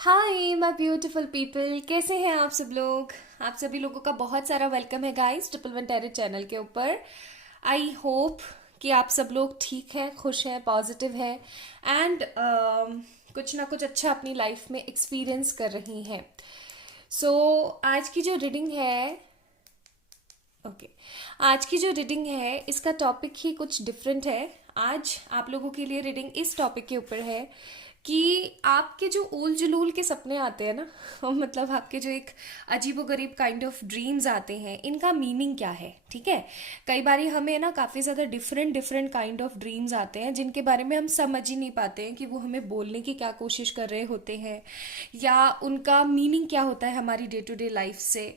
Hi my beautiful people, कैसे हैं आप सब लोग। आप सभी लोगों का बहुत सारा वेलकम है guys triple one terror channel के ऊपर। आई होप कि आप सब लोग ठीक हैं, खुश हैं, पॉजिटिव हैं एंड कुछ ना कुछ अच्छा अपनी लाइफ में एक्सपीरियंस कर रही हैं। सो आज की जो रीडिंग है, ओके आज की जो रीडिंग है इसका टॉपिक ही कुछ डिफरेंट है। आज आप लोगों के लिए रीडिंग इस टॉपिक के ऊपर है कि आपके जो ऊल जुलूल के सपने आते हैं ना मतलब आपके जो एक अजीबोगरीब काइंड ऑफ ड्रीम्स आते हैं, इनका मीनिंग क्या है। ठीक है, कई बार हमें ना काफ़ी ज़्यादा different different kind of dreams आते हैं जिनके बारे में हम समझ ही नहीं पाते हैं कि वो हमें बोलने की क्या कोशिश कर रहे होते हैं या उनका मीनिंग क्या होता है हमारी डे टू डे लाइफ से।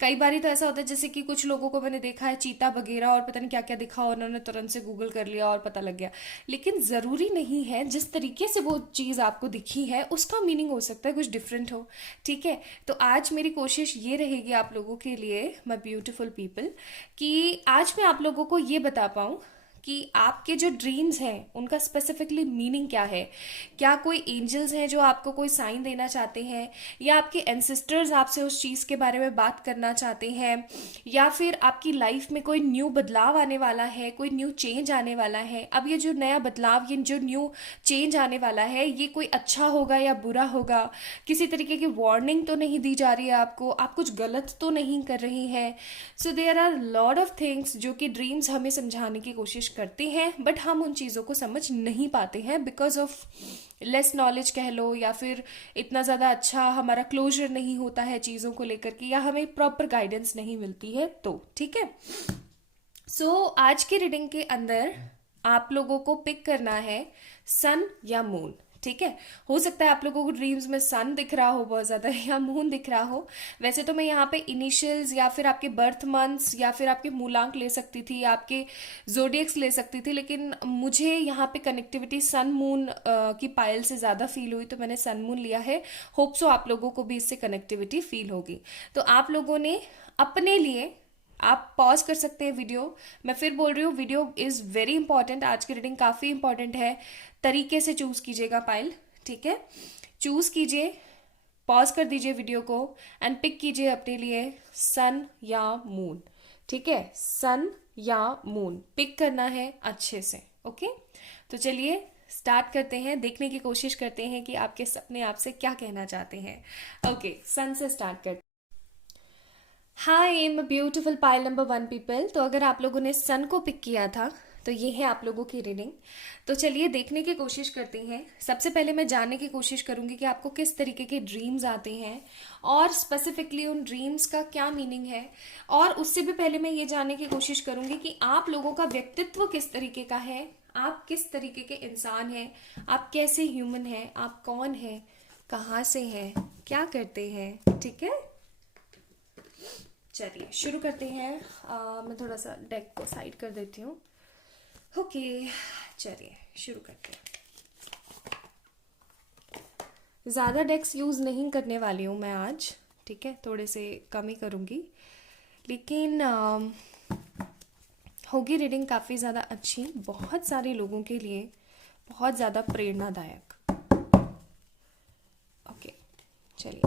कई बार तो ऐसा होता है जैसे कि कुछ लोगों को मैंने देखा है चीता वगैरह और पता नहीं क्या क्या दिखा और उन्होंने तुरंत से गूगल कर लिया और पता लग गया। लेकिन ज़रूरी नहीं है जिस तरीके से वो चीज़ आपको दिखी है उसका मीनिंग हो सकता है कुछ डिफरेंट हो। ठीक है, तो आज मेरी कोशिश ये रहेगी आप लोगों के लिए माय ब्यूटीफुल पीपल कि आज मैं आप लोगों को ये बता पाऊँ कि आपके जो ड्रीम्स हैं उनका स्पेसिफिकली मीनिंग क्या है। क्या कोई एंजल्स हैं जो आपको कोई साइन देना चाहते हैं, या आपके एंसेस्टर्स आपसे उस चीज़ के बारे में बात करना चाहते हैं, या फिर आपकी लाइफ में कोई न्यू बदलाव आने वाला है, कोई न्यू चेंज आने वाला है। अब ये जो नया बदलाव, ये जो न्यू चेंज आने वाला है, ये कोई अच्छा होगा या बुरा होगा। किसी तरीके की वार्निंग तो नहीं दी जा रही है आपको, आप कुछ गलत तो नहीं कर रही हैं। So there are lot of things जो कि ड्रीम्स हमें समझाने की कोशिश करते हैं, बट हम उन चीज़ों को समझ नहीं पाते हैं बिकॉज ऑफ लेस नॉलेज कह लो, या फिर इतना ज़्यादा अच्छा हमारा क्लोजर नहीं होता है चीज़ों को लेकर के, या हमें प्रॉपर गाइडेंस नहीं मिलती है। तो ठीक है, आज की रीडिंग के अंदर आप लोगों को पिक करना है सन या मून। ठीक है, हो सकता है आप लोगों को ड्रीम्स में सन दिख रहा हो बहुत ज़्यादा या मून दिख रहा हो। वैसे तो मैं यहाँ पे इनिशियल्स या फिर आपके बर्थ मंथ्स या फिर आपके मूलांक ले सकती थी, आपके जोडियक्स ले सकती थी, लेकिन मुझे यहाँ पे कनेक्टिविटी सन मून की पायल से ज़्यादा फील हुई तो मैंने सन मून लिया है। होप सो आप लोगों को भी इससे कनेक्टिविटी फील होगी। तो आप लोगों ने अपने लिए, आप पॉज कर सकते हैं वीडियो। मैं फिर बोल रही हूँ, वीडियो इज़ वेरी इंपॉर्टेंट, आज की रीडिंग काफ़ी इंपॉर्टेंट है। तरीके से चूज़ कीजिएगा पाइल। ठीक है, चूज़ कीजिए, पॉज कर दीजिए वीडियो को एंड पिक कीजिए अपने लिए सन या मून। ठीक है, सन या मून पिक करना है अच्छे से। ओके, तो चलिए स्टार्ट करते हैं, देखने की कोशिश करते हैं कि आपके सपने आपसे क्या कहना चाहते हैं। ओके, सन से स्टार्ट करते हैं। हाय एम ब्यूटीफुल पाइल नंबर वन पीपल। तो अगर आप लोगों ने सन को पिक किया था तो ये है आप लोगों की रीडिंग। तो चलिए देखने की कोशिश करते हैं। सबसे पहले मैं जानने की कोशिश करूंगी कि आपको किस तरीके के ड्रीम्स आते हैं और स्पेसिफिकली उन ड्रीम्स का क्या मीनिंग है। और उससे भी पहले मैं ये जानने की कोशिश करूंगी कि आप लोगों का व्यक्तित्व किस तरीके का है, आप किस तरीके के इंसान हैं, आप कैसे ह्यूमन हैं, आप कौन हैं, कहाँ से हैं, क्या करते हैं। ठीक है, चलिए शुरू करते हैं। मैं थोड़ा सा डेक को साइड कर देती हूँ। ओके, चलिए शुरू करते हैं। ज़्यादा डेक्स यूज़ नहीं करने वाली हूँ मैं आज। ठीक है, थोड़े से कम ही करूँगी, लेकिन होगी रीडिंग काफ़ी ज़्यादा अच्छी, बहुत सारे लोगों के लिए बहुत ज़्यादा प्रेरणादायक। ओके, चलिए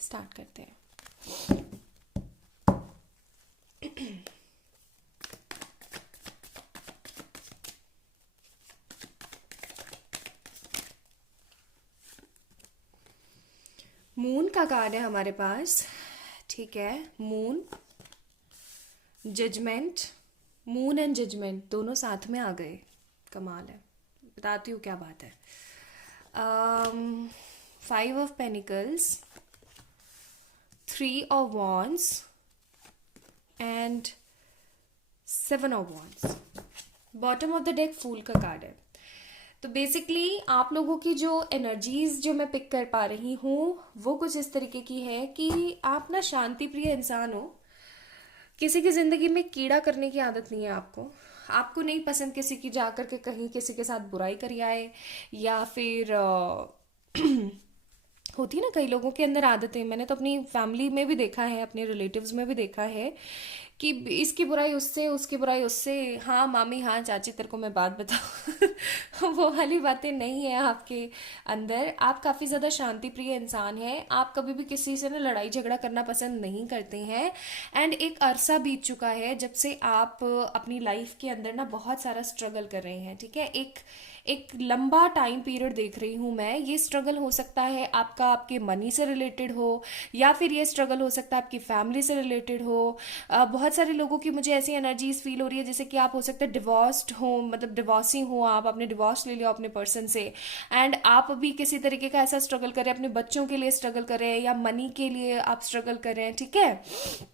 स्टार्ट करते हैं। मून का कार्ड है हमारे पास। ठीक है, moon, judgement, moon and judgement दोनों साथ में आ गए। कमाल है, बताती हूँ क्या बात है। Five of pentacles, three of wands and seven of wands. Bottom of the deck fool का कार्ड है। तो बेसिकली आप लोगों की जो एनर्जीज जो मैं पिक कर पा रही हूँ वो कुछ इस तरीके की है कि आप ना शांति प्रिय इंसान हो। किसी की जिंदगी में कीड़ा करने की आदत नहीं है आपको। आपको नहीं पसंद किसी की जाकर के कहीं किसी के साथ बुराई करी आए, या फिर होती है ना कई लोगों के अंदर आदतें, मैंने तो अपनी फैमिली में भी देखा है, अपने रिलेटिव्स में भी देखा है कि इसकी बुराई उससे, उसकी बुराई उससे, हाँ मामी, हाँ चाची, तेरे को मैं बात बताऊँ वो वाली बातें नहीं है आपके अंदर। आप काफ़ी ज़्यादा शांति प्रिय इंसान हैं, आप कभी भी किसी से ना लड़ाई झगड़ा करना पसंद नहीं करते हैं। एंड एक अरसा बीत चुका है जब से आप अपनी लाइफ के अंदर ना बहुत सारा स्ट्रगल कर रहे हैं, ठीक है। एक एक लंबा टाइम पीरियड देख रही हूँ मैं। ये स्ट्रगल हो सकता है आपका आपके मनी से रिलेटेड हो, या फिर ये स्ट्रगल हो सकता है आपकी फैमिली से रिलेटेड हो। बहुत सारे लोगों की मुझे ऐसी एनर्जीज फील हो रही है जैसे कि आप हो सकता है डिवोर्स्ड हो, मतलब डिवोर्सी हो, आप आपने डिवोर्स ले लिया अपने पर्सन से, एंड आप अभी किसी तरीके का ऐसा स्ट्रगल कर रहे हैं, अपने बच्चों के लिए स्ट्रगल कर रहे हैं, या मनी के लिए आप स्ट्रगल कर रहे हैं, ठीक है।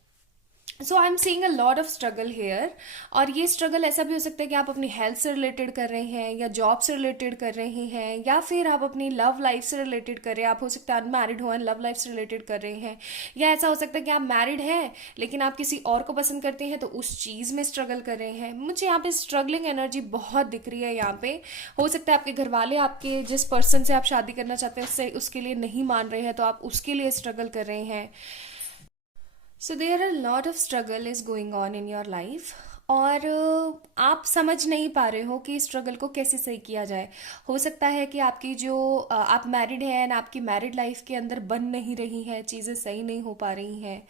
So I am seeing a lot of struggle here. और ये स्ट्रगल ऐसा भी हो सकता है कि आप अपनी हेल्थ से रिलेटेड कर रहे हैं, या जॉब से रिलेटेड कर रहे हैं, या फिर आप अपनी लव लाइफ से रिलेटेड कर रहे हैं। आप हो सकता है अनमैरिड हो एंड लव लाइफ से रिलेटेड कर रहे हैं, या ऐसा हो सकता है कि आप मैरिड हैं लेकिन आप किसी और को पसंद करते हैं तो उस चीज़ में स्ट्रगल कर रहे हैं। मुझे यहाँ पे स्ट्रगलिंग एनर्जी बहुत दिख रही है यहाँ पे। हो सकता है आपके घर वाले आपके जिस पर्सन से आप शादी करना चाहते हैं उससे उसके लिए नहीं मान रहे हैं, तो आप उसके लिए स्ट्रगल कर रहे हैं। So there are lot of struggle is going on in your life, और आप समझ नहीं पा रहे हो कि स्ट्रगल को कैसे सही किया जाए। हो सकता है कि आपकी जो आप मैरिड हैं एंड आपकी मैरिड लाइफ के अंदर बन नहीं रही हैं, चीज़ें सही नहीं हो पा रही हैं,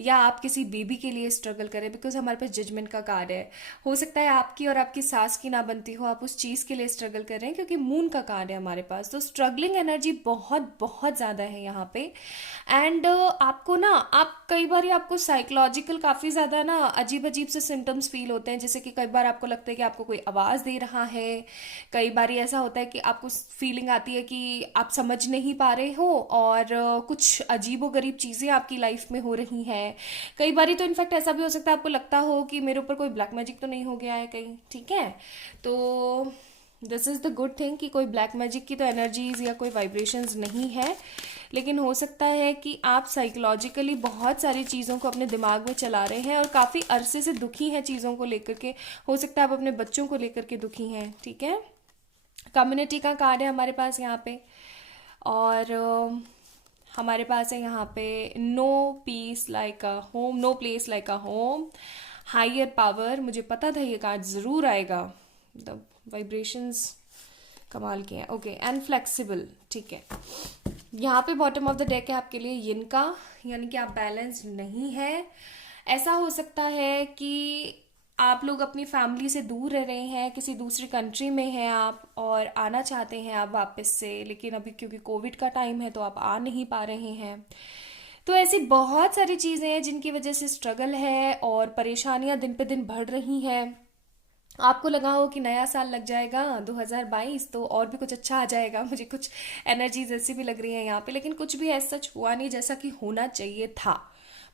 या आप किसी बेबी के लिए स्ट्रगल करें, बिकॉज हमारे पास जजमेंट का कार्ड है। हो सकता है आपकी और आपकी सास की ना बनती हो, आप उस चीज़ के लिए स्ट्रगल कर रहे हैं क्योंकि मून का कार्ड है हमारे पास। तो स्ट्रगलिंग एनर्जी बहुत बहुत ज़्यादा है यहाँ पे। एंड आपको ना, आप कई बार आपको साइकोलॉजिकल काफ़ी ज़्यादा ना अजीब अजीब से सिम्टम्स फील होते हैं, जैसे कि कई बार आपको लगता है कि आपको कोई आवाज़ दे रहा है। कई बार ऐसा होता है कि आपको फीलिंग आती है कि आप समझ नहीं पा रहे हो, और कुछ अजीबोगरीब चीज़ें आपकी लाइफ में हो रही हैं। कई बार तो इनफैक्ट ऐसा भी हो सकता है आपको लगता हो कि मेरे ऊपर कोई ब्लैक मैजिक तो नहीं हो गया है कहीं, ठीक है। तो this is the good thing कि कोई ब्लैक मैजिक की तो एनर्जीज या कोई वाइब्रेशंस नहीं है, लेकिन हो सकता है कि आप साइकोलॉजिकली बहुत सारी चीज़ों को अपने दिमाग में चला रहे हैं और काफ़ी अरसे से दुखी हैं चीज़ों को लेकर के। हो सकता है आप अपने बच्चों को लेकर के दुखी हैं, ठीक है। कम्युनिटी का कार्ड है हमारे पास यहाँ पे, और हमारे पास है यहाँ पे no peace like a home, no place like a home, higher power. मुझे पता था ये कार्ड ज़रूर आएगा, द वाइब्रेशंस कमाल के हैं। ओके, एंड फ्लेक्सिबल, ठीक है। यहाँ पे बॉटम ऑफ द डेक है आपके लिए यिन का, यानी कि आप बैलेंस नहीं है। ऐसा हो सकता है कि आप लोग अपनी फैमिली से दूर रह रहे हैं, किसी दूसरी कंट्री में हैं आप और आना चाहते हैं आप वापस से, लेकिन अभी क्योंकि कोविड का टाइम है तो आप आ नहीं पा रहे हैं। तो ऐसी बहुत सारी चीज़ें हैं जिनकी वजह से स्ट्रगल है और परेशानियां दिन पे दिन बढ़ रही हैं। आपको लगा हो कि नया साल लग जाएगा 2022 तो और भी कुछ अच्छा आ जाएगा, मुझे कुछ एनर्जीज ऐसी भी लग रही हैं यहाँ पे, लेकिन कुछ भी ऐसा सच हुआ नहीं जैसा कि होना चाहिए था।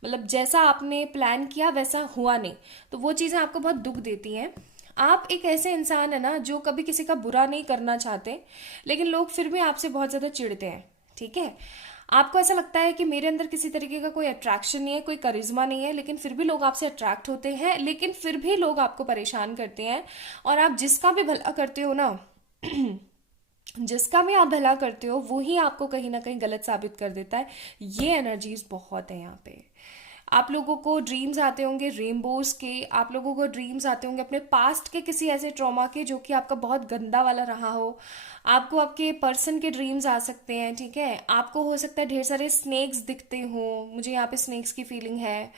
मतलब जैसा आपने प्लान किया वैसा हुआ नहीं, तो वो चीज़ें आपको बहुत दुख देती हैं। आप एक ऐसे इंसान है ना जो कभी किसी का बुरा नहीं करना चाहते, लेकिन लोग फिर भी आपसे बहुत ज़्यादा चिढ़ते हैं, ठीक है। आपको ऐसा लगता है कि मेरे अंदर किसी तरीके का कोई अट्रैक्शन नहीं है, कोई करिश्मा नहीं है, लेकिन फिर भी लोग आपसे अट्रैक्ट होते हैं, लेकिन फिर भी लोग आपको परेशान करते हैं। और आप जिसका भी भला करते हो ना जिसका भी आप भला करते हो वो ही आपको कहीं ना कहीं गलत साबित कर देता है। ये एनर्जीज बहुत है यहाँ पे। आप लोगों को ड्रीम्स आते होंगे रेनबोज के, आप लोगों को ड्रीम्स आते होंगे अपने पास्ट के किसी ऐसे ट्रॉमा के जो कि आपका बहुत गंदा वाला रहा हो। आपको आपके पर्सन के ड्रीम्स आ सकते हैं, ठीक है। आपको हो सकता है ढेर सारे स्नेक्स दिखते हो, मुझे यहाँ पे स्नेक्स की फीलिंग है।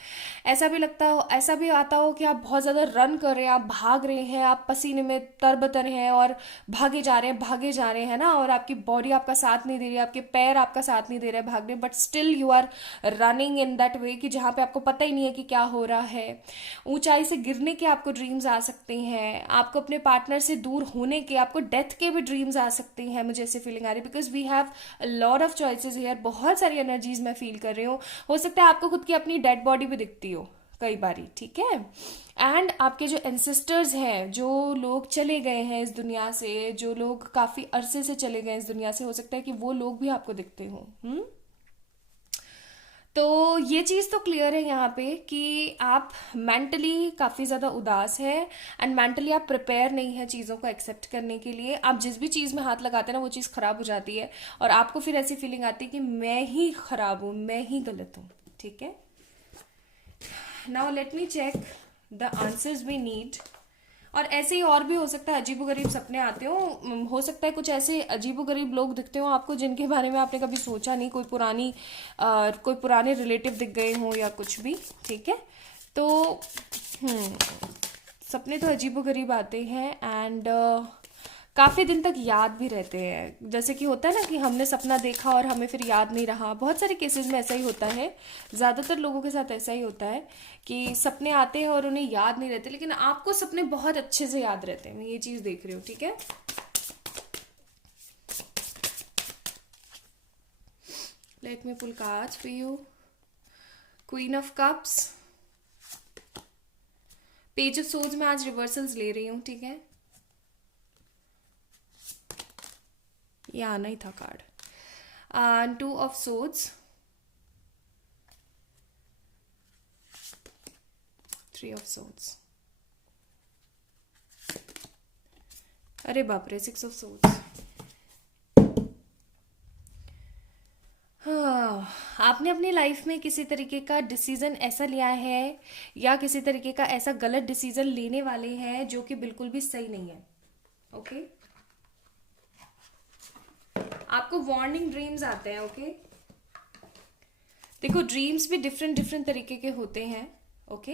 ऐसा भी लगता हो, ऐसा भी आता हो कि आप बहुत ज़्यादा रन कर रहे हैं, आप भाग रहे हैं, आप पसीने में तरबतर हैं और भागे जा रहे हैं ना, और आपकी बॉडी आपका साथ नहीं दे रही है, आपके पैर आपका साथ नहीं दे रहे हैं भागने, but still you are running in that way कि जहाँ पे आपको पता ही नहीं है कि क्या हो रहा है। ऊंचाई से गिरने के आपको ड्रीम्स आ सकते हैं, आपको अपने पार्टनर से दूर होने के, आपको डेथ के भी ड्रीम्स आ सकते हैं। मुझे ऐसी फीलिंग आ रही है because we have a lot of choices here, बहुत सारी एनर्जीज मैं फील कर रही हूँ। हो सकता है आपको खुद की अपनी डेड बॉडी भी दिखती हो कई बारी, ठीक है। एंड आपके जो एंसेस्टर्स हैं, जो लोग चले गए हैं इस दुनिया से, जो लोग काफी अरसे से चले गए इस दुनिया से, हो सकता है कि वो लोग भी आपको दिखते हो। तो ये चीज़ तो क्लियर है यहाँ पे कि आप मेंटली काफ़ी ज़्यादा उदास है एंड मेंटली आप प्रिपेयर नहीं है चीज़ों को एक्सेप्ट करने के लिए। आप जिस भी चीज़ में हाथ लगाते हैं ना वो चीज़ ख़राब हो जाती है और आपको फिर ऐसी फीलिंग आती है कि मैं ही ख़राब हूँ, मैं ही गलत हूँ। ठीक है, now let me check the answers we need. और ऐसे ही और भी हो सकता है अजीबोगरीब सपने आते हो सकता है कुछ ऐसे अजीबोगरीब लोग दिखते हो आपको जिनके बारे में आपने कभी सोचा नहीं, कोई पुराने रिलेटिव दिख गए हों या कुछ भी। ठीक है, तो सपने तो अजीबोगरीब आते हैं एंड काफ़ी दिन तक याद भी रहते हैं। जैसे कि होता है ना कि हमने सपना देखा और हमें फिर याद नहीं रहा, बहुत सारे केसेस में ऐसा ही होता है। ज़्यादातर लोगों के साथ ऐसा ही होता है कि सपने आते हैं और उन्हें याद नहीं रहते, लेकिन आपको सपने बहुत अच्छे से याद रहते हैं। मैं ये चीज़ देख रही हूँ। ठीक है, let me pull cards for you. Queen of cups, page of swords में आज रिवर्सल्स ले रही हूँ। ठीक है, ये आना ही था card. 2 of swords, 3 of swords, अरे बाप रे 6 ऑफ सोर्ड्स। हाँ, आपने अपनी लाइफ में किसी तरीके का डिसीजन ऐसा लिया है या किसी तरीके का ऐसा गलत डिसीजन लेने वाले हैं जो कि बिल्कुल भी सही नहीं है। ओके, आपको वार्निंग ड्रीम्स आते हैं। ओके, देखो ड्रीम्स भी डिफरेंट डिफरेंट तरीके के होते हैं। ओके,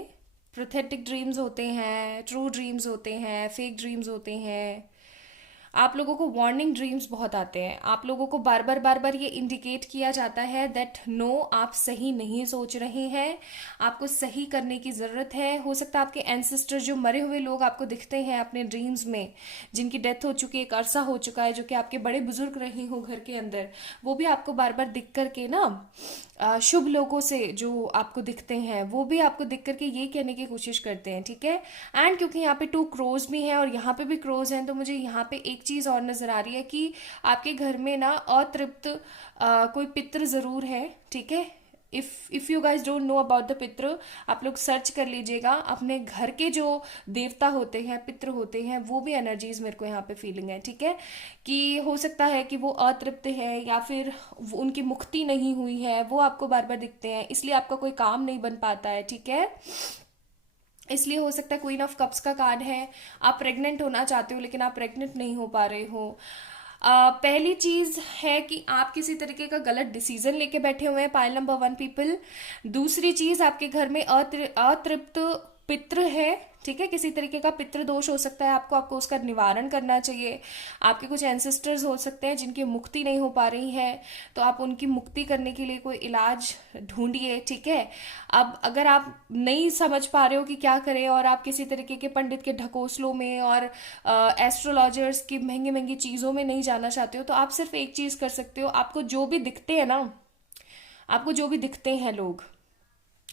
प्रोथेटिक ड्रीम्स होते हैं, ट्रू ड्रीम्स होते हैं, फेक ड्रीम्स होते हैं। आप लोगों को वार्निंग ड्रीम्स बहुत आते हैं। आप लोगों को बार बार ये इंडिकेट किया जाता है दैट नो, आप सही नहीं सोच रहे हैं, आपको सही करने की ज़रूरत है। हो सकता है आपके एंसेस्टर जो मरे हुए लोग आपको दिखते हैं अपने ड्रीम्स में, जिनकी डेथ हो चुकी है, एक अरसा हो चुका है, जो कि आपके बड़े बुजुर्ग रहे हो घर के अंदर, वो भी आपको बार बार दिख करके ना शुभ लोगों से जो आपको दिखते हैं वो भी आपको दिख करके ये कहने की कोशिश करते हैं। ठीक है, एंड क्योंकि यहाँ पे 2 क्रोज भी हैं और यहाँ पे भी क्रोज हैं, तो मुझे यहाँ पे एक चीज़ और नज़र आ रही है कि आपके घर में ना अतृप्त कोई पितृ ज़रूर है। ठीक है, if you guys don't know about the पितृ, आप लोग सर्च कर लीजिएगा। अपने घर के जो देवता होते हैं, पितृ होते हैं, वो भी एनर्जीज मेरे को यहाँ पे फीलिंग है। ठीक है, कि हो सकता है कि वो अतृप्त है या फिर उनकी मुक्ति नहीं हुई है, वो आपको बार बार दिखते हैं, इसलिए आपका कोई काम नहीं बन पाता है। ठीक है, इसलिए हो सकता है क्वीन ऑफ कप्स का कार्ड है, आप प्रेग्नेंट होना चाहते हो लेकिन आप प्रेग्नेंट नहीं हो पा रहे हो। पहली चीज है कि आप किसी तरीके का गलत डिसीजन लेके बैठे हुए हैं, पाइल नंबर 1 पीपल। दूसरी चीज, आपके घर में अतृप्त पितृ है। ठीक है, किसी तरीके का पितृ दोष हो सकता है, आपको उसका निवारण करना चाहिए। आपके कुछ एंसेस्टर्स हो सकते हैं जिनकी मुक्ति नहीं हो पा रही है, तो आप उनकी मुक्ति करने के लिए कोई इलाज ढूंढिए। ठीक है, अब अगर आप नहीं समझ पा रहे हो कि क्या करें और आप किसी तरीके के पंडित के ढकोसलों में और एस्ट्रोलॉजर्स की महंगी महंगी चीज़ों में नहीं जाना चाहते हो, तो आप सिर्फ एक चीज़ कर सकते हो। आपको जो भी दिखते हैं ना, आपको जो भी दिखते हैं लोग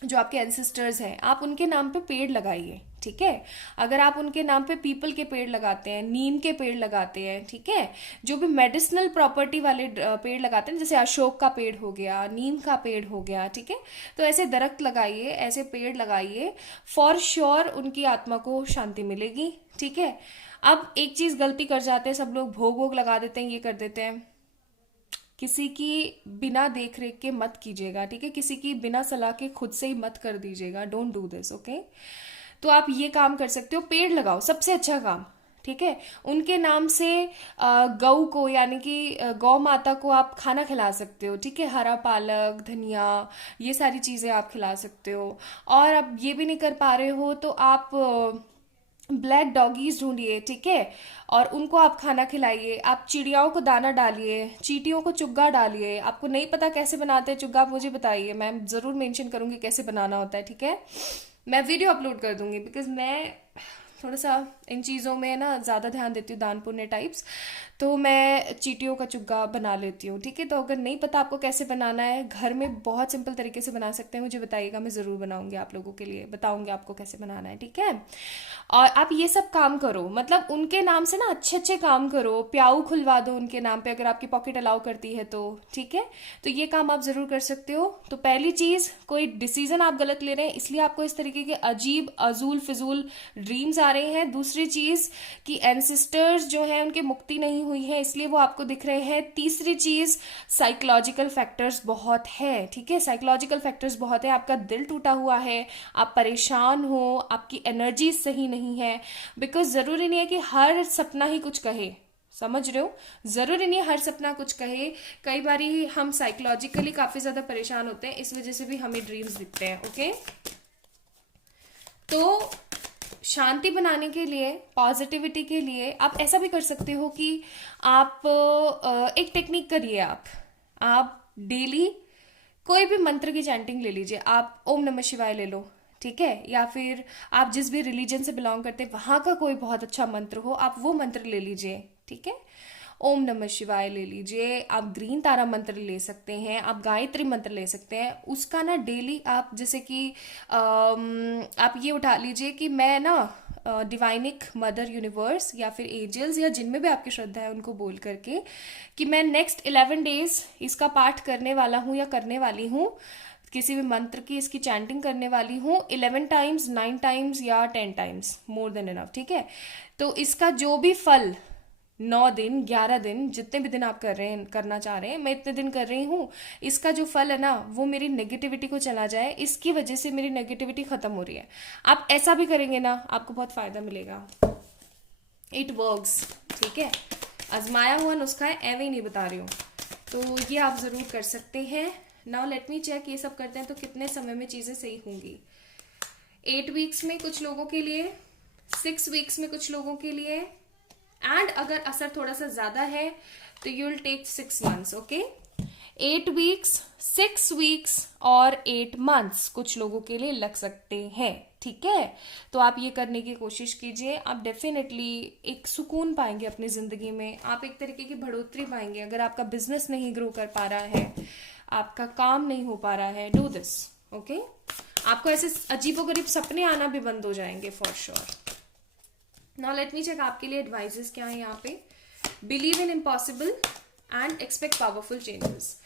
जो आपके एंसेस्टर्स हैं, आप उनके नाम पे पेड़ लगाइए। ठीक है, अगर आप उनके नाम पे पीपल के पेड़ लगाते हैं, नीम के पेड़ लगाते हैं, ठीक है, जो भी मेडिसिनल प्रॉपर्टी वाले पेड़ लगाते हैं, जैसे अशोक का पेड़ हो गया, नीम का पेड़ हो गया, ठीक है, तो ऐसे दरख्त लगाइए, ऐसे पेड़ लगाइए, फॉर श्योर उनकी आत्मा को शांति मिलेगी। ठीक है, अब एक चीज गलती कर जाते हैं सब लोग, भोग वोग लगा देते हैं, ये कर देते हैं, किसी की बिना देख रेख के मत कीजिएगा। ठीक है, किसी की बिना सलाह के खुद से ही मत कर दीजिएगा, डोंट डू दिस। ओके, तो आप ये काम कर सकते हो, पेड़ लगाओ, सबसे अच्छा काम। ठीक है, उनके नाम से गौ को यानी कि गौ माता को आप खाना खिला सकते हो। ठीक है, हरा पालक, धनिया, ये सारी चीज़ें आप खिला सकते हो। और अब ये भी नहीं कर पा रहे हो तो आप ब्लैक डॉगीज ढूंढिए। ठीक है, और उनको आप खाना खिलाइए। आप चिड़ियाओं को दाना डालिए, चींटियों को चुग्गा डालिए। आपको नहीं पता कैसे बनाते हैं चुग्गा, आप मुझे बताइए, मैं ज़रूर मेंशन करूंगी कैसे बनाना होता है। ठीक है, मैं वीडियो अपलोड कर दूंगी, बिकॉज मैं थोड़ा सा इन चीज़ों में ना ज़्यादा ध्यान देती हूँ, दान पुण्य टाइप्स। तो मैं चींटियों का चुग्गा बना लेती हूँ, ठीक है। तो अगर नहीं पता आपको कैसे बनाना है, घर में बहुत सिंपल तरीके से बना सकते हैं, मुझे बताइएगा, मैं ज़रूर बनाऊंगी आप लोगों के लिए, बताऊंगी आपको कैसे बनाना है, ठीक है। और आप ये सब काम करो, मतलब उनके नाम से ना अच्छे अच्छे काम करो, प्याऊ खुलवा दो उनके नाम पे अगर आपकी पॉकेट अलाउ करती है तो, ठीक है। तो ये काम आप ज़रूर कर सकते हो। तो पहली चीज़, कोई डिसीजन आप गलत ले रहे हैं इसलिए आपको इस तरीके के अजीब अजूल फिजूल ड्रीम्स आ रहे हैं। दूसरी चीज़ कि एंसेस्टर्स जो हैं उनकी मुक्ति नहीं हुई है इसलिए वो आपको दिख रहे हैं। तीसरी चीज़, साइकोलॉजिकल फैक्टर्स बहुत है, ठीक है, साइकोलॉजिकल फैक्टर्स बहुत है। आपका दिल टूटा हुआ है, आप परेशान हो, आपकी एनर्जी सही नहीं है। बिकॉज ज़रूरी नहीं है कि हर सपना ही कुछ कहे, समझ रहे हो, जरूरी नहीं है हर सपना कुछ कहे। कई बारी हम साइकोलॉजिकली काफी ज्यादा परेशान होते हैं, इस वजह से भी हमें ड्रीम्स दिखते हैं, ओके। तो शांति बनाने के लिए, पॉजिटिविटी के लिए आप ऐसा भी कर सकते हो कि आप एक टेक्निक करिए, आप डेली कोई भी मंत्र की चैंटिंग ले लीजिए। आप ओम नमः शिवाय ले लो, ठीक है, या फिर आप जिस भी रिलीजन से बिलोंग करते हैं वहां का कोई बहुत अच्छा मंत्र हो, आप वो मंत्र ले लीजिए, ठीक है। ओम नमः शिवाय ले लीजिए, आप ग्रीन तारा मंत्र ले सकते हैं, आप गायत्री मंत्र ले सकते हैं। उसका ना डेली आप जैसे कि आप ये उठा लीजिए कि मैं ना डिवाइनिक मदर यूनिवर्स या फिर एंजल्स या जिनमें भी आपकी श्रद्धा है उनको बोल करके कि मैं नेक्स्ट 11 डेज इसका पाठ करने वाला हूँ या करने वाली हूँ, किसी भी मंत्र की इसकी चैंटिंग करने वाली हूँ 11 टाइम्स, 9 टाइम्स या 10 टाइम्स, मोर देन इनफ, ठीक है। तो इसका जो भी फल 9 दिन, 11 दिन, जितने भी दिन आप कर रहे हैं, करना चाह रहे हैं, मैं इतने दिन कर रही हूँ, इसका जो फल है ना वो मेरी नेगेटिविटी को चला जाए, इसकी वजह से मेरी नेगेटिविटी खत्म हो रही है। आप ऐसा भी करेंगे ना, आपको बहुत फायदा मिलेगा। इट वर्क्स, ठीक है, आजमाया हुआ नुस्खा है, एवं ही नहीं बता रही हूँ। तो ये आप जरूर कर सकते हैं। नाउ लेट मी चेक, ये सब करते हैं तो कितने समय में चीजें सही होंगी। 8 वीक्स में कुछ लोगों के लिए, 6 वीक्स में कुछ लोगों के लिए, एंड अगर असर थोड़ा सा ज्यादा है तो you will take 6 months, okay. 8 weeks, 6 weeks और 8 मंथ्स कुछ लोगों के लिए लग सकते हैं, ठीक है। तो आप ये करने की कोशिश कीजिए, आप डेफिनेटली एक सुकून पाएंगे अपनी जिंदगी में, आप एक तरीके की बढ़ोतरी पाएंगे। अगर आपका बिजनेस नहीं ग्रो कर पा रहा है, आपका काम नहीं हो पा रहा है, डू दिस, ओके। आपको ऐसे अजीबोगरीब सपने आना भी बंद हो जाएंगे for sure. Now let me check आपके लिए एडवाइजेस क्या है यहाँ पे। Believe in impossible and expect powerful changes.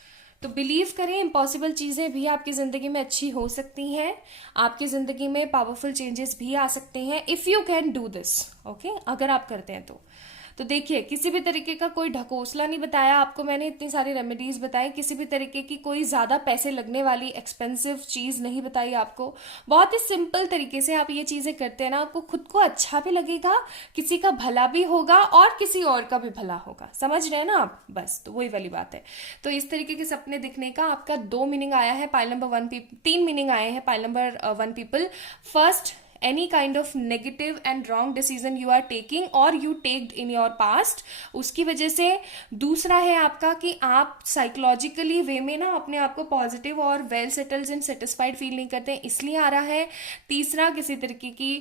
तो बिलीव करें, इम्पॉसिबल चीजें भी आपकी जिंदगी में अच्छी हो सकती हैं, आपकी जिंदगी में पावरफुल चेंजेस भी आ सकते हैं if you can do this, okay, अगर आप करते हैं तो देखिए, किसी भी तरीके का कोई ढकोसला नहीं बताया आपको मैंने, इतनी सारी रेमेडीज बताई, किसी भी तरीके की कोई ज्यादा पैसे लगने वाली एक्सपेंसिव चीज नहीं बताई आपको। बहुत ही सिंपल तरीके से आप ये चीजें करते हैं ना, आपको खुद को अच्छा भी लगेगा, किसी का भला भी होगा और किसी और का भी भला होगा, समझ रहे हैं ना आप, बस। तो वही वाली बात है। तो इस तरीके के सपने दिखने का आपका 2 मीनिंग आया है, पाइल नंबर 1 3 मीनिंग आए हैं pile number 1 people. First, any kind of negative and wrong decision you are taking or you taked in your past, उसकी वजह से। दूसरा है आपका कि आप साइकोलॉजिकली वे में ना अपने आप को पॉजिटिव और well settled and satisfied feel नहीं करते हैं, इसलिए आ रहा है। तीसरा, किसी तरीके की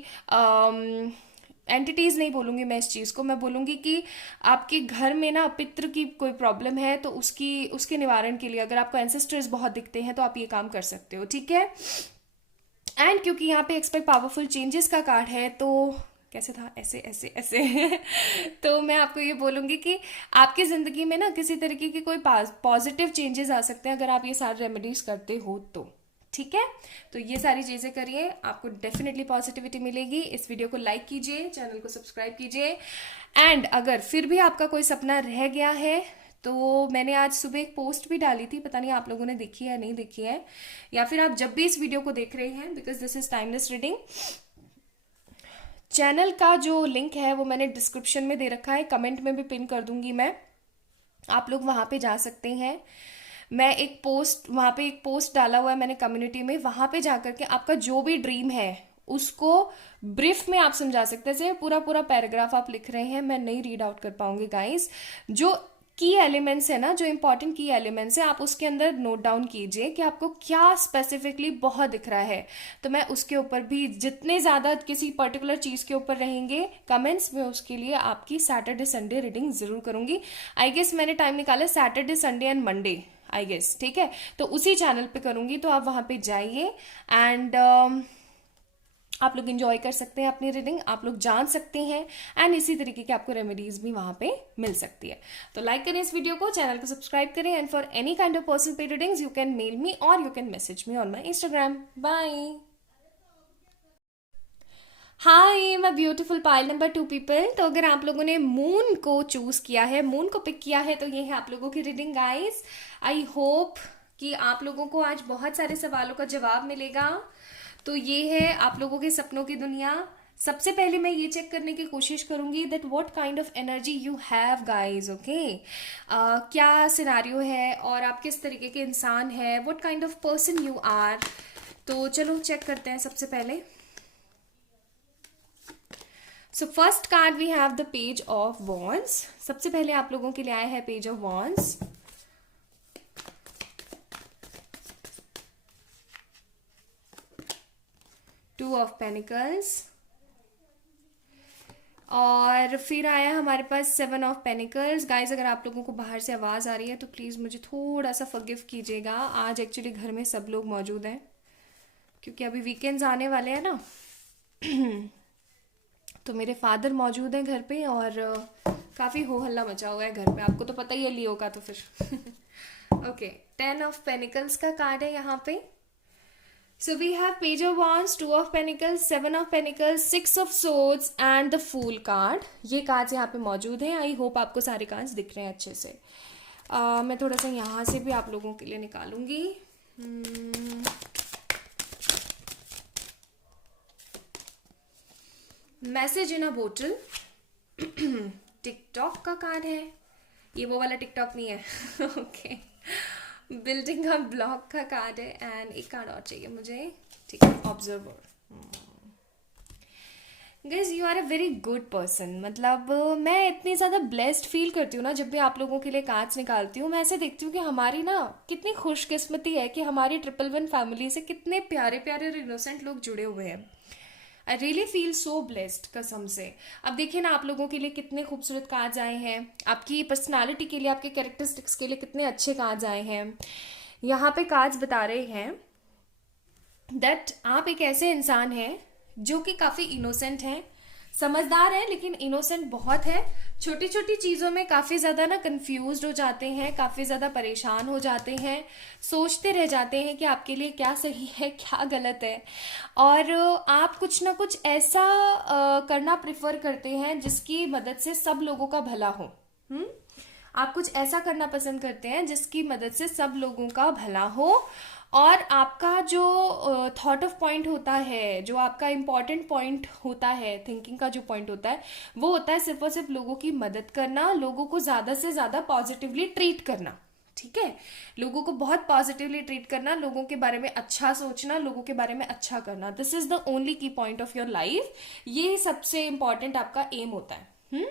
एंटिटीज नहीं बोलूंगी मैं इस चीज को, मैं बोलूंगी कि आपके घर में ना पितृ की कोई प्रॉब्लम है तो उसके निवारण के लिए अगर आपको एंसेस्टर्स बहुत दिखते हैं तो आप ये काम कर सकते हो, ठीक है। एंड क्योंकि यहाँ पे एक्सपेक्ट पावरफुल चेंजेस का कार्ड है, तो कैसे था, ऐसे ऐसे ऐसे तो मैं आपको ये बोलूंगी कि आपकी जिंदगी में ना किसी तरीके की कोई पॉजिटिव चेंजेस आ सकते हैं अगर आप ये सारे रेमेडीज करते हो तो, ठीक है। तो ये सारी चीजें करिए, आपको डेफिनेटली पॉजिटिविटी मिलेगी। इस वीडियो को लाइक कीजिए, चैनल को सब्सक्राइब कीजिए। एंड अगर फिर भी आपका कोई सपना रह गया है तो मैंने आज सुबह एक पोस्ट भी डाली थी, पता नहीं आप लोगों ने देखी है या नहीं देखी है, या फिर आप जब भी इस वीडियो को देख रहे हैं, because this is timeless reading. Channel का जो लिंक है वो मैंने डिस्क्रिप्शन में दे रखा है, कमेंट में भी पिन कर दूंगी मैं, आप लोग वहां पे जा सकते हैं। मैं एक पोस्ट, वहां पे एक पोस्ट डाला हुआ है मैंने कम्युनिटी में, वहां पे जाकर के आपका जो भी ड्रीम है उसको ब्रीफ में आप समझा सकते हैं। पूरा पूरा पैराग्राफ आप लिख रहे हैं, मैं नहीं रीड आउट कर पाऊंगी गाइस। जो की एलिमेंट्स है ना, जो इंपॉर्टेंट की एलिमेंट्स है, आप उसके अंदर नोट डाउन कीजिए कि आपको क्या स्पेसिफिकली बहुत दिख रहा है। तो मैं उसके ऊपर भी, जितने ज़्यादा किसी पर्टिकुलर चीज़ के ऊपर रहेंगे कमेंट्स में, उसके लिए आपकी सैटरडे संडे रीडिंग ज़रूर करूँगी। आई गेस मैंने टाइम निकाला Saturday Sunday and Monday, I guess, ठीक है। तो उसी चैनल पे करूँगी, तो आप वहाँ पे जाइए एंड आप लोग इंजॉय कर सकते हैं अपनी रीडिंग, आप लोग जान सकते हैं एंड इसी तरीके की आपको रेमेडीज भी वहां पे मिल सकती है। तो लाइक करें इस वीडियो को, चैनल को सब्सक्राइब करें and for any kind of personal पे readings you can mail me और you can message me on my Instagram. Bye. Hi मैं ब्यूटीफुल पायल नंबर 2 पीपल। तो अगर आप लोगों ने मून को चूज किया है, मून को पिक किया है, तो ये है आप लोगों की रीडिंग गाइस। आई होप कि आप लोगों को आज बहुत सारे सवालों का जवाब मिलेगा। तो ये है आप लोगों के सपनों की दुनिया। सबसे पहले मैं ये चेक करने की कोशिश करूंगी that what kind of energy you have guys, okay. क्या सिनारियो है और आप किस तरीके के इंसान है, what kind of person you are. तो चलो चेक करते हैं सबसे पहले। So first card we have the page of wands. सबसे पहले आप लोगों के लिए आया है page of wands. Two of pentacles और फिर आया हमारे पास 7 ऑफ पेनिकल्स। गाइज अगर आप लोगों को बाहर से आवाज आ रही है तो प्लीज मुझे थोड़ा सा फॉरगिव कीजिएगा। आज एक्चुअली घर में सब लोग मौजूद हैं क्योंकि अभी वीकेंड्स आने वाले हैं ना। तो मेरे फादर मौजूद हैं घर पे और काफ़ी हो हल्ला मचा हुआ है घर पे, आपको तो पता ही है लियो का तो फिर। ओके 10 ऑफ पेनिकल्स का कार्ड है यहाँ पे। So we have page of wands, 2 of pentacles, 7 of pentacles, 6 of swords and the fool card. ये कार्ड्स यहाँ पे मौजूद हैं। आई होप आपको सारे कार्ड्स दिख रहे हैं अच्छे से। मैं थोड़ा सा यहाँ से भी आप लोगों के लिए निकालूंगी। Message in a bottle. TikTok का कार्ड है, ये वो वाला टिकटॉक नहीं है। ओके बिल्डिंग अ ब्लॉक का कार्ड है एंड एक कार्ड और चाहिए मुझे, ठीक है, observer. Guys you are a very good person. मतलब मैं इतनी ज़्यादा ब्लेस्ड फील करती हूँ ना जब भी आप लोगों के लिए कार्ड्स निकालती हूँ। मैं ऐसे देखती हूँ कि हमारी ना कितनी खुशकिस्मती है कि हमारी 111 फैमिली से कितने प्यारे प्यारे और इनोसेंट लोग जुड़े हुए हैं। I really feel so blessed कसम से। अब देखिए ना आप लोगों के लिए कितने खूबसूरत कार्ड्स आए हैं, आपकी पर्सनालिटी के लिए, आपके कैरेक्टरिस्टिक्स के लिए कितने अच्छे कार्ड्स आए हैं। यहाँ पे कार्ड्स बता रहे हैं दैट आप एक ऐसे इंसान हैं जो कि काफ़ी इनोसेंट हैं, समझदार है लेकिन इनोसेंट बहुत है। छोटी छोटी चीज़ों में काफ़ी ज़्यादा ना कंफ्यूज्ड हो जाते हैं, काफ़ी ज़्यादा परेशान हो जाते हैं, सोचते रह जाते हैं कि आपके लिए क्या सही है क्या गलत है। और आप कुछ ना कुछ ऐसा करना प्रेफर करते हैं जिसकी मदद से सब लोगों का भला हो। आप कुछ ऐसा करना पसंद करते हैं जिसकी मदद से सब लोगों का भला हो। और आपका जो थॉट ऑफ पॉइंट होता है, जो आपका इम्पॉर्टेंट पॉइंट होता है, थिंकिंग का जो पॉइंट होता है, वो होता है सिर्फ और सिर्फ लोगों की मदद करना, लोगों को ज़्यादा से ज़्यादा पॉजिटिवली ट्रीट करना। ठीक है, लोगों को बहुत पॉजिटिवली ट्रीट करना, लोगों के बारे में अच्छा सोचना, लोगों के बारे में अच्छा करना। दिस इज द ओनली की पॉइंट ऑफ योर लाइफ। ये सबसे इंपॉर्टेंट आपका एम होता है।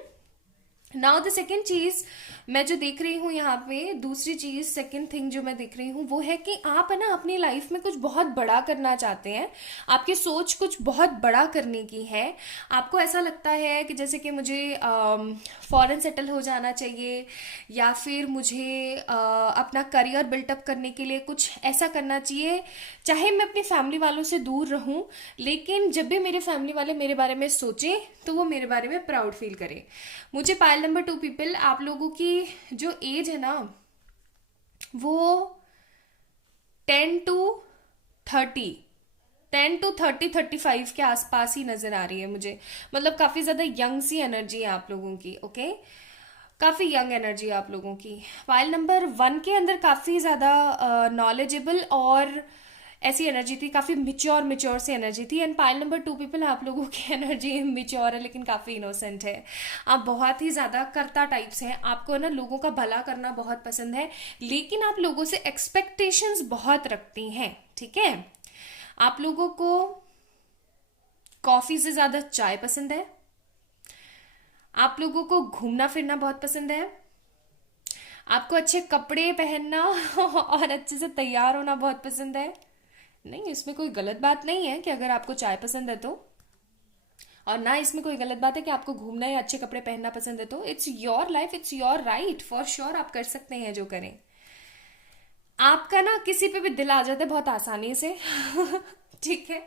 नाउ द सेकेंड चीज मैं जो देख रही हूँ यहाँ पे, दूसरी चीज सेकेंड थिंग जो मैं देख रही हूँ वो है कि आप है ना अपनी लाइफ में कुछ बहुत बड़ा करना चाहते हैं। आपकी सोच कुछ बहुत बड़ा करने की है। आपको ऐसा लगता है कि जैसे कि मुझे फॉरेन सेटल हो जाना चाहिए, या फिर मुझे अपना करियर बिल्टअप करने के लिए कुछ ऐसा करना चाहिए, चाहे मैं अपनी फैमिली वालों से दूर रहूं, लेकिन जब भी मेरे फैमिली वाले मेरे बारे में सोचें तो वो मेरे बारे में प्राउड फील करें। मुझे पायल नंबर 2 पीपल, आप लोगों की जो एज है ना वो 10 टू 30, 10 टू 30, 35 के आसपास ही नजर आ रही है मुझे। मतलब काफी ज्यादा यंग सी एनर्जी है आप लोगों की। ओके काफी यंग एनर्जी है आप लोगों की। पायल नंबर 1 के अंदर काफी ज्यादा नॉलेजेबल और ऐसी एनर्जी थी, काफी मिच्योर सी एनर्जी थी। एंड पायल नंबर 2 पीपल, आप लोगों की एनर्जी मिच्योर है लेकिन काफी इनोसेंट है। आप बहुत ही ज्यादा कर्ता टाइप्स हैं, आपको ना लोगों का भला करना बहुत पसंद है, लेकिन आप लोगों से एक्सपेक्टेशंस बहुत रखती हैं। ठीक है, आप लोगों को कॉफी से ज्यादा चाय पसंद है, आप लोगों को घूमना फिरना बहुत पसंद है, आपको अच्छे कपड़े पहनना और अच्छे से तैयार होना बहुत पसंद है। नहीं, इसमें कोई गलत बात नहीं है कि अगर आपको चाय पसंद है तो, और ना इसमें कोई गलत बात है कि आपको घूमना या अच्छे कपड़े पहनना पसंद है तो। It's your life, it's your right, for sure आप कर सकते हैं जो करें। आपका ना किसी पे भी दिल आ जाता है बहुत आसानी से ठीक है,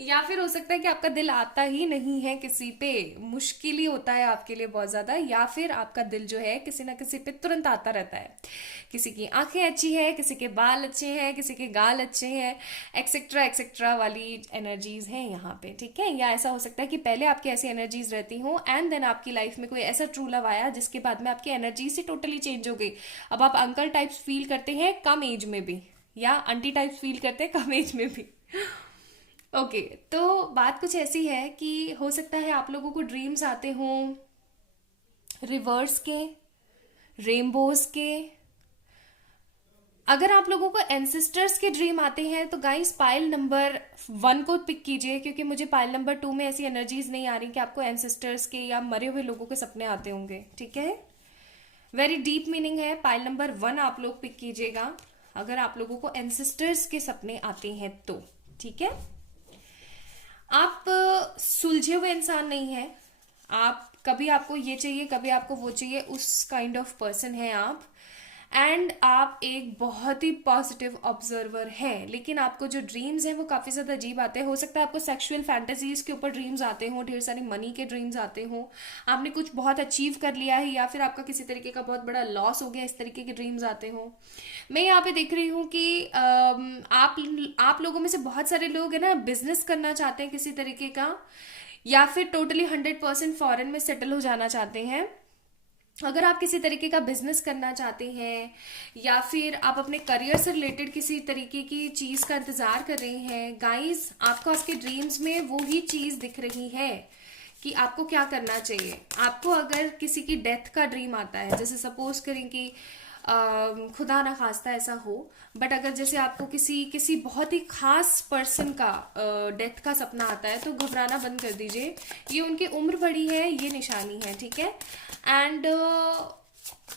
या फिर हो सकता है कि आपका दिल आता ही नहीं है किसी पे, मुश्किल ही होता है आपके लिए बहुत ज्यादा, या फिर आपका दिल जो है किसी ना किसी पे तुरंत आता रहता है। किसी की आंखें अच्छी है, किसी के बाल अच्छे हैं, किसी के गाल अच्छे हैं, एक्सेट्रा एक्सेट्रा वाली एनर्जीज हैं यहाँ पे, ठीक है। या ऐसा हो सकता है कि पहले आपकी ऐसी एनर्जीज रहती हो एंड देन आपकी लाइफ में कोई ऐसा ट्रू लव आया जिसके बाद में आपकी एनर्जी ही टोटली चेंज हो गई। अब आप अंकल टाइप्स फील करते हैं कम एज में भी, या आंटी टाइप्स फील करते हैं कम एज में भी ओके तो बात कुछ ऐसी है कि हो सकता है आप लोगों को ड्रीम्स आते हों रिवर्स के, रेनबोज के। अगर आप लोगों को एंसेस्टर्स के ड्रीम आते हैं तो गाइस पाइल नंबर 1 को पिक कीजिए, क्योंकि मुझे पाइल नंबर 2 में ऐसी एनर्जीज नहीं आ रही कि आपको एंसेस्टर्स के या मरे हुए लोगों के सपने आते होंगे, ठीक है। वेरी डीप मीनिंग है। पाइल नंबर 1 आप लोग पिक कीजिएगा अगर आप लोगों को एंसेस्टर्स के सपने आते हैं तो, ठीक है। आप सुलझे हुए इंसान नहीं है, आप कभी आपको ये चाहिए कभी आपको वो चाहिए, उस काइंड ऑफ पर्सन है आप। एंड आप एक बहुत ही पॉजिटिव ऑब्जर्वर हैं, लेकिन आपको जो ड्रीम्स हैं वो काफ़ी ज़्यादा अजीब आते हैं। हो सकता है आपको सेक्सुअल फैंटेसीज के ऊपर ड्रीम्स आते हों, ढेर सारी मनी के ड्रीम्स आते हों, आपने कुछ बहुत अचीव कर लिया है या फिर आपका किसी तरीके का बहुत बड़ा लॉस हो गया, इस तरीके के ड्रीम्स आते हों। मैं यहाँ पे देख रही हूँ कि आप लोगों में से बहुत सारे लोग है ना बिजनेस करना चाहते हैं किसी तरीके का, या फिर टोटली 100% फॉरेन में सेटल हो जाना चाहते हैं। अगर आप किसी तरीके का बिजनेस करना चाहते हैं या फिर आप अपने करियर से रिलेटेड किसी तरीके की चीज का इंतजार कर रहे हैं, गाइस आपको आपके ड्रीम्स में वो ही चीज दिख रही है कि आपको क्या करना चाहिए। आपको अगर किसी की डेथ का ड्रीम आता है, जैसे सपोज करें कि खुदा ना खास्ता ऐसा हो, बट अगर जैसे आपको किसी किसी बहुत ही खास पर्सन का डेथ का सपना आता है तो घबराना बंद कर दीजिए, ये उनकी उम्र बढ़ी है, ये निशानी है, ठीक है। एंड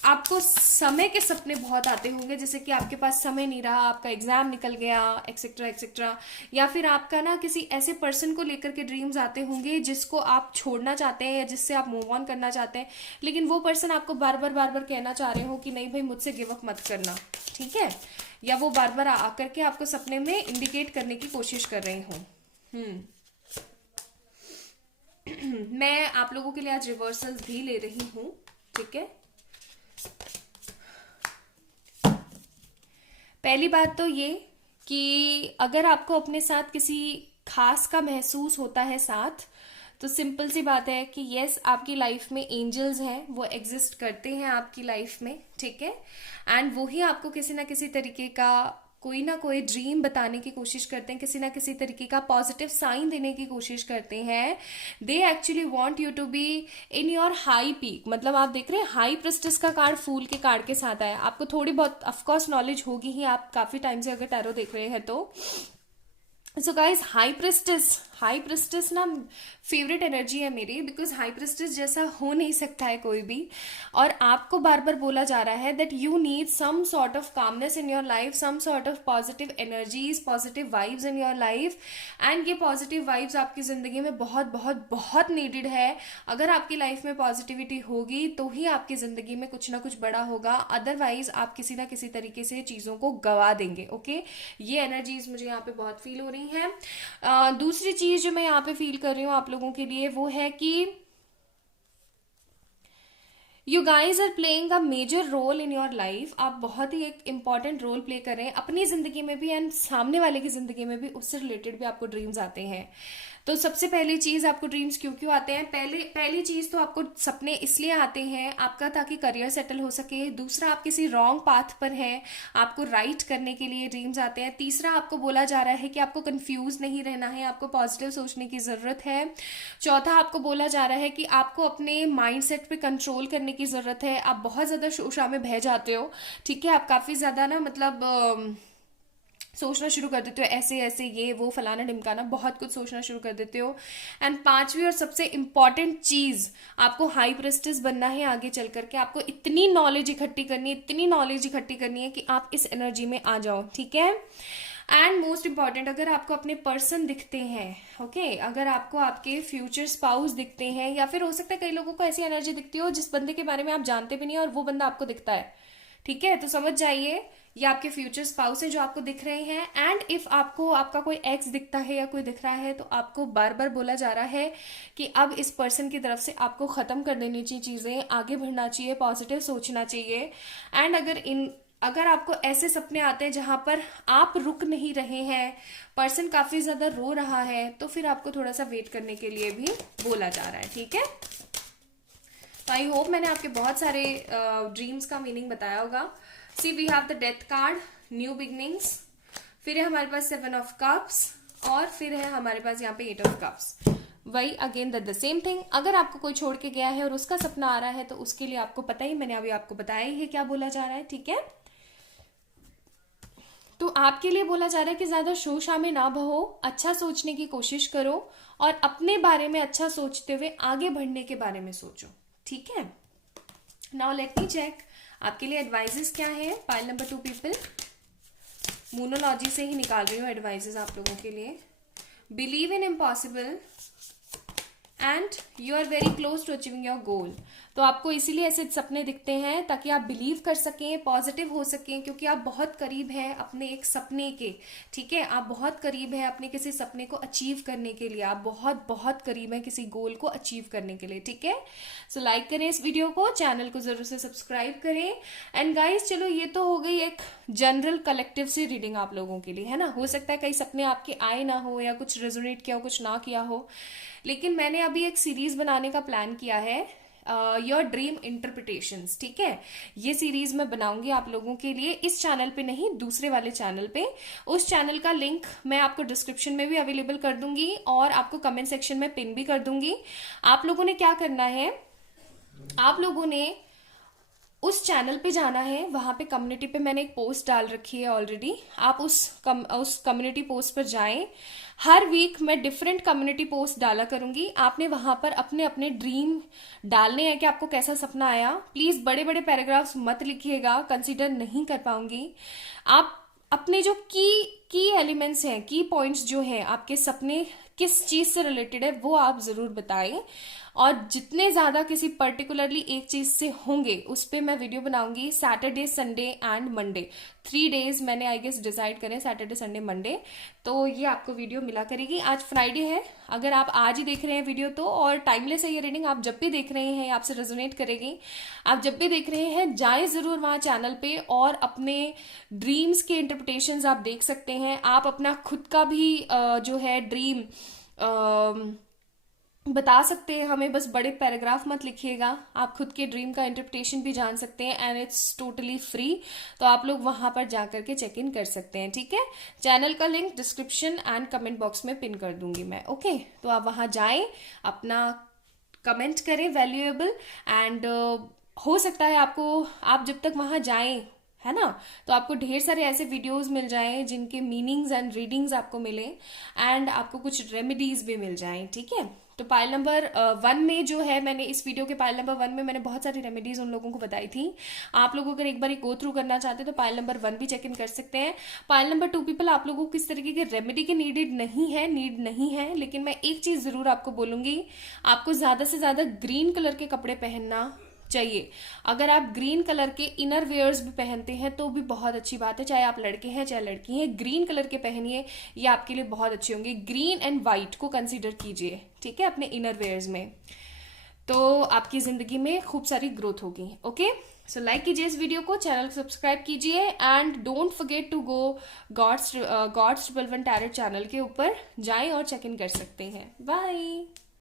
आपको समय के सपने बहुत आते होंगे, जैसे कि आपके पास समय नहीं रहा, आपका एग्जाम निकल गया, एक्सेट्रा एक्सेट्रा। या फिर आपका ना किसी ऐसे पर्सन को लेकर के ड्रीम्स आते होंगे जिसको आप छोड़ना चाहते हैं या जिससे आप मूव ऑन करना चाहते हैं, लेकिन वो पर्सन आपको बार बार कहना चाह रहे हो कि नहीं भाई मुझसे गिव अप मत करना, ठीक है। या वो बार बार आकर के आपको सपने में इंडिकेट करने की कोशिश कर रहे हो। मैं आप लोगों के लिए आज रिवर्सल्स भी ले रही हूँ, ठीक है। पहली बात तो ये कि अगर आपको अपने साथ किसी खास का महसूस होता है साथ, तो सिंपल सी बात है कि यस आपकी लाइफ में एंजल्स हैं, वो एग्जिस्ट करते हैं आपकी लाइफ में, ठीक है। एंड वो ही आपको किसी ना किसी तरीके का कोई ना कोई ड्रीम बताने की कोशिश करते हैं, किसी ना किसी तरीके का पॉजिटिव साइन देने की कोशिश करते हैं। They actually want you to be in your high peak. मतलब आप देख रहे हैं हाई प्रिस्टेस का कार्ड फूल के कार्ड के साथ आया। आपको थोड़ी बहुत ऑफकोर्स नॉलेज होगी ही, आप काफी टाइम से अगर टैरो देख रहे हैं तो। सो गाइज हाई प्रिस्टेस ना फेवरेट एनर्जी है मेरी, बिकॉज हाई प्रिस्टेस जैसा हो नहीं सकता है कोई भी। और आपको बार बार बोला जा रहा है that you need some sort of calmness in your life, some sort of positive energies, positive vibes in your life. And ये पॉजिटिव वाइब्स आपकी जिंदगी में बहुत बहुत बहुत नीडेड है। अगर आपकी लाइफ में पॉजिटिविटी होगी तो ही आपकी जिंदगी में कुछ ना कुछ बड़ा होगा, अदरवाइज आप किसी ना किसी तरीके से चीजों को गवा देंगे, ओके। ये एनर्जीज मुझे यहाँ पे बहुत फील हो रही है। दूसरी चीज जो मैं यहाँ पे फील कर रही हूँ आप लोगों के लिए वो है कि you guys are playing a major role in your life. आप बहुत ही एक इंपॉर्टेंट रोल प्ले कर रहे हैं अपनी जिंदगी में भी एंड सामने वाले की जिंदगी में भी, उससे रिलेटेड भी आपको ड्रीम्स आते हैं। तो सबसे पहली चीज आपको ड्रीम्स क्यों क्यों आते हैं, पहली चीज तो आपको सपने इसलिए आते हैं आपका ताकि करियर सेटल हो सके। दूसरा आप किसी रॉन्ग पाथ पर हैं, आपको राइट करने के लिए ड्रीम्स आते हैं। तीसरा आपको बोला जा रहा है कि आपको कंफ्यूज नहीं रहना है, आपको पॉजिटिव सोचने की जरूरत है। चौथा आपको बोला जा रहा है कि आपको अपने माइंड सेट पे कंट्रोल करने की जरूरत है। आप बहुत ज्यादा शोशा में बह जाते हो, ठीक है। आप काफी ज्यादा ना मतलब सोचना शुरू कर देते हो ऐसे ऐसे, ये वो फलाना ढिमकाना, बहुत कुछ सोचना शुरू कर देते हो। एंड पांचवी और सबसे इंपॉर्टेंट चीज, आपको हाई प्रेस्टिस बनना है आगे चल करके। आपको इतनी नॉलेज इकट्ठी करनी है, इतनी नॉलेज इकट्ठी करनी है कि आप इस एनर्जी में आ जाओ, ठीक है। एंड मोस्ट इंपॉर्टेंट, अगर आपको अपने पर्सन दिखते हैं, ओके, अगर आपको आपके फ्यूचर स्पाउस दिखते हैं, या फिर हो सकता है कई लोगों को ऐसी एनर्जी दिखती हो जिस बंदे के बारे में आप जानते भी नहीं और वो बंदा आपको दिखता है, ठीक है, तो समझ जाइए ये आपके फ्यूचर स्पाउस है जो आपको दिख रहे हैं। एंड इफ आपको आपका कोई एक्स दिखता है या कोई दिख रहा है, तो आपको बार बार बोला जा रहा है कि अब इस पर्सन की तरफ से आपको खत्म कर देनी चाहिए चीजें, आगे बढ़ना चाहिए, पॉजिटिव सोचना चाहिए। एंड अगर आपको ऐसे सपने आते हैं जहां पर आप रुक नहीं रहे हैं, पर्सन काफी ज्यादा रो रहा है, तो फिर आपको थोड़ा सा वेट करने के लिए भी बोला जा रहा है, ठीक है। तो आई होप मैंने आपके बहुत सारे ड्रीम्स का मीनिंग बताया होगा। See we have the death card, new beginnings, फिर है हमारे पास 7 ऑफ कप्स, और फिर है हमारे पास यहाँ पे 8 ऑफ कप्स। वही अगेन द सेम थिंग, अगर आपको कोई छोड़ के गया है और उसका सपना आ रहा है, तो उसके लिए आपको पता ही, मैंने अभी आपको बताया ही है क्या बोला जा रहा है, ठीक है। तो आपके लिए बोला जा रहा है कि ज्यादा शोशा में ना बहो, अच्छा सोचने की कोशिश करो, और अपने बारे में अच्छा सोचते हुए आगे बढ़ने के बारे में सोचो, ठीक है। नाउ लेट मी चेक आपके लिए एडवाइजेस क्या है। पाइल नंबर 2 पीपल, मूनोलॉजी से ही निकाल रही हूँ एडवाइजेस आप लोगों के लिए। Believe in impossible and you are very close to achieving your goal. तो आपको इसीलिए ऐसे सपने दिखते हैं ताकि आप बिलीव कर सकें, पॉजिटिव हो सकें, क्योंकि आप बहुत करीब हैं अपने एक सपने के, ठीक है। आप बहुत करीब हैं अपने किसी सपने को अचीव करने के लिए, आप बहुत बहुत करीब हैं किसी गोल को अचीव करने के लिए, ठीक है। सो लाइक करें इस वीडियो को, चैनल को जरूर से सब्सक्राइब करें। एंड गाइज चलो, ये तो हो गई एक जनरल कलेक्टिव सी रीडिंग आप लोगों के लिए, है ना। हो सकता है कई सपने आपके आए ना हो, या कुछ रेजोनेट किया हो, कुछ ना किया हो, लेकिन मैंने अभी एक सीरीज बनाने का प्लान किया है, योर ड्रीम इंटरप्रिटेशंस, ठीक है। ये सीरीज मैं बनाऊंगी आप लोगों के लिए, इस चैनल पे नहीं, दूसरे वाले चैनल पे। उस चैनल का लिंक मैं आपको डिस्क्रिप्शन में भी अवेलेबल कर दूंगी, और आपको कमेंट सेक्शन में पिन भी कर दूंगी। आप लोगों ने क्या करना है, आप लोगों ने उस चैनल पे जाना है, वहां पे कम्युनिटी पे मैंने एक पोस्ट डाल रखी है ऑलरेडी, आप उस कम्युनिटी पोस्ट पर जाएं। हर वीक मैं डिफरेंट कम्युनिटी पोस्ट डाला करूंगी, आपने वहां पर अपने अपने ड्रीम डालने हैं कि आपको कैसा सपना आया। प्लीज बड़े बड़े पैराग्राफ्स मत लिखिएगा, कंसीडर नहीं कर पाऊंगी। आप अपने जो की एलिमेंट्स हैं, की पॉइंट्स जो हैं, आपके सपने किस चीज से रिलेटेड है, वो आप जरूर बताएं। और जितने ज्यादा किसी पर्टिकुलरली एक चीज से होंगे, उस पर मैं वीडियो बनाऊंगी। Saturday, Sunday and Monday, 3 days मैंने आई गेस डिसाइड करें, सैटरडे, संडे, मंडे। तो ये आपको वीडियो मिला करेगी। आज फ्राइडे है, अगर आप आज ही देख रहे हैं वीडियो तो, और टाइमलेस है ये रीडिंग, आप जब भी देख रहे हैं आपसे रेजोनेट करेगी। आप जब भी देख रहे हैं जाएं जरूर वहां चैनल पे, और अपने ड्रीम्स के इंटरप्रिटेशंस आप देख सकते हैं। आप अपना खुद का भी जो है ड्रीम बता सकते हैं हमें, बस बड़े पैराग्राफ मत लिखिएगा। आप खुद के ड्रीम का इंटरप्रिटेशन भी जान सकते हैं, एंड इट्स टोटली फ्री। तो आप लोग वहां पर जाकर के चेक इन कर सकते हैं, ठीक है। चैनल का link description and comment box में पिन कर दूंगी मैं, ओके। तो आप वहां जाएं, अपना कमेंट करें वैल्यूएबल, एंड हो सकता है आपको, आप जब तक वहां जाएं, है ना, तो आपको ढेर सारे ऐसे वीडियोस मिल जाएं जिनके मीनिंग्स एंड रीडिंग्स आपको मिले, एंड आपको कुछ रेमेडीज भी मिल जाएं, ठीक है। तो पाइल नंबर 1 में जो है, मैंने इस वीडियो के पाइल नंबर 1 में मैंने बहुत सारी रेमेडीज उन लोगों को बताई थी। आप लोग अगर एक बार गो थ्रू करना चाहते हैं तो पाइल नंबर 1 भी चेक इन कर सकते हैं। पाइल नंबर 2 पीपल, आप लोगों को किस तरीके के रेमेडी की नीड नहीं है, लेकिन मैं एक चीज जरूर आपको बोलूंगी, आपको ज्यादा से ज्यादा ग्रीन कलर के कपड़े पहनना चाहिए। अगर आप ग्रीन कलर के इनर वेयर्स भी पहनते हैं तो भी बहुत अच्छी बात है, चाहे आप लड़के हैं चाहे लड़की हैं, ग्रीन कलर के पहनिए, ये आपके लिए बहुत अच्छे होंगे। ग्रीन एंड व्हाइट को कंसीडर कीजिए, ठीक है, अपने इनर वेयर्स में, तो आपकी जिंदगी में खूब सारी ग्रोथ होगी, ओके। सो लाइक कीजिए इस वीडियो को, चैनल को सब्सक्राइब कीजिए, and don't forget to go gods 111 tarot channel के ऊपर जाएं और चेक इन कर सकते हैं। बाय।